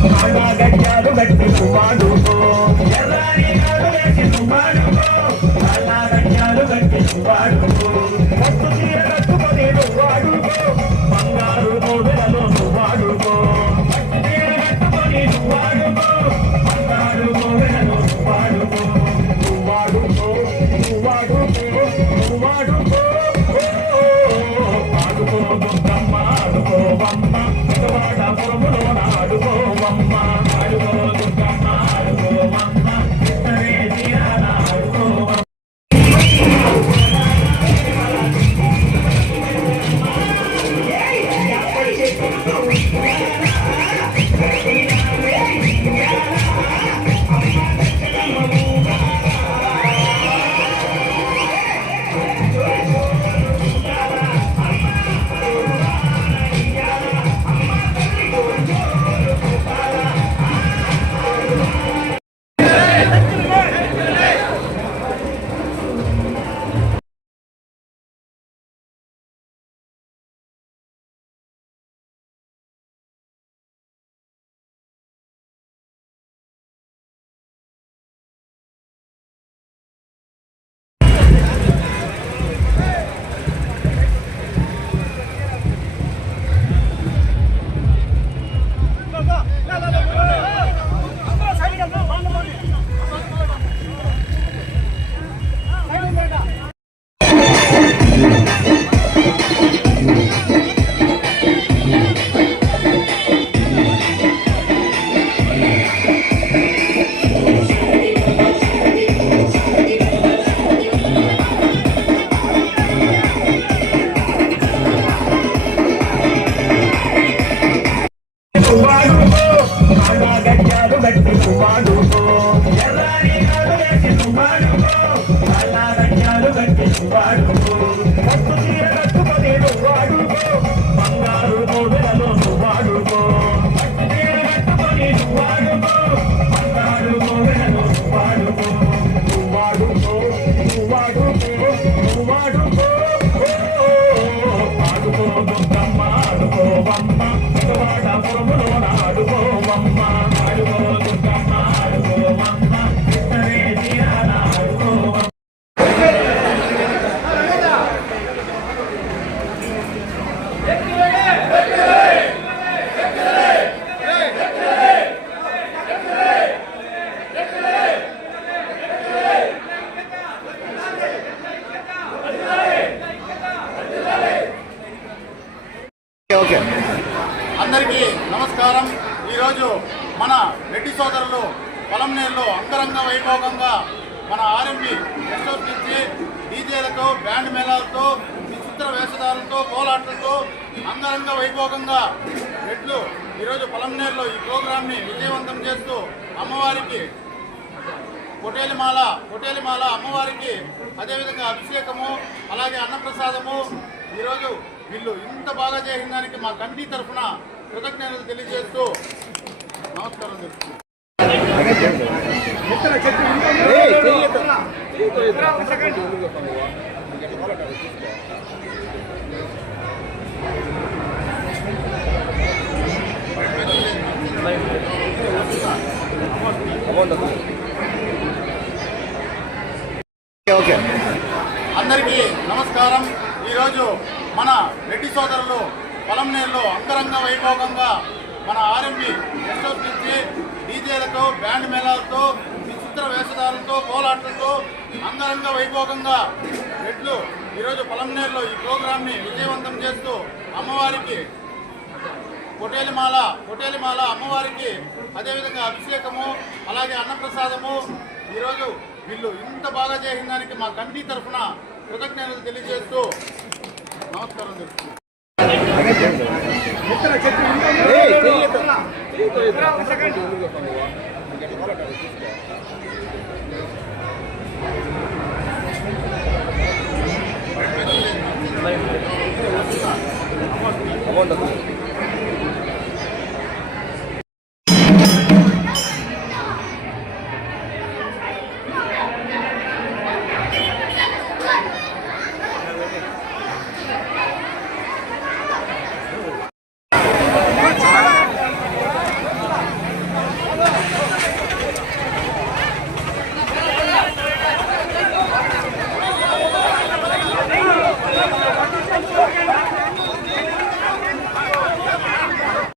గడ్డాలు గట్టి వాడుకో ఎర్రాని గాలు వేసి వాడుకో గడ్డాలు గట్టి వాడుకో పట్టు చీర కట్టుకొని వాడుకో బంగారు గోడలలో వాడుకో పట్టు చీర కట్టుకొని వాడుకో బంగారు గోడలలో వాడుకో వాడుకో వాడుకో వాడుకో ఆడుకో దుర్గమ్మ ఆడుకోవమ్మ వాడ పొరుగులో ఆడుకోవమ్మ ఆడుకో దుర్గమ్మ ఆడుకోవమ్మ ఇతరే తీరాల ఆడుకోవమ్మ గడ్డాలు గట్టి వాడుకో ఎర్రాని గాలు వేసి వాడుకో గడ్డాలు గట్టి వాడుకో పట్టు చీర కట్టుకొని వాడుకో బంగారు గోడలలో వాడుకో పట్టు చీర కట్టుకొని వాడుకో బంగారు గోడలలో వాడుకో వాడుకో వాడుకో వాడుకో ఆడుకో దుర్గమ్మ ఆడుకోవమ్మ వాడ పొరుగులో ఆడుకోవమ్మ ఆడుకో దుర్గమ్మ ఆడుకోవమ్మ ఇతరే తీరాల ఆడుకోవమ్మ అందరికీ నమస్కారం. ఈరోజు మన రెడ్డి సోదరులు పొలంనేరులో అంగరంగ వైభోగంగా మన ఆర్ఎంపీ గెస్ట్ హౌస్ నుంచి డీజేలతో బ్యాండ్ మేళాలతో విచిత్ర వేషధాలతో కోలాటలతో అంగరంగ వైభోగంగా రెడ్లు ఈరోజు పొలంనేరులో ఈ ప్రోగ్రాంని విజయవంతం చేస్తూ అమ్మవారికి పొటేలిమాల అమ్మవారికి అదేవిధంగా అభిషేకము అలాగే అన్నప్రసాదము ఈరోజు వీళ్ళు ఇంత బాగా చేసిన దానికి మా కమిటీ తరఫున కృతజ్ఞతలు తెలియజేస్తూ నమస్కారం చెప్తున్నాను. అందరికీ నమస్కారం. ఈరోజు మన రెడ్డి సోదరులు పొలంనేరులో అంగరంగ వైభోగంగా మన ఆర్ఎంపీ గెస్ట్ హౌస్ నుంచి డీజేలతో బ్యాండ్ మేళాలతో విచిత్ర వేషధాలతో కోలాటలతో అంగరంగ వైభోగంగా రెడ్లు ఈరోజు పొలంనేరులో ఈ ప్రోగ్రాంని విజయవంతం చేస్తూ అమ్మవారికి పొటేలిమాల అమ్మవారికి అదేవిధంగా అభిషేకము అలాగే అన్నప్రసాదము ఈరోజు వీళ్ళు ఇంత బాగా చేసిన దానికి మా కమిటీ తరఫున కృతజ్ఞతలు తెలియజేస్తూ నమస్కారం చెప్తున్నాను. అమౌంట్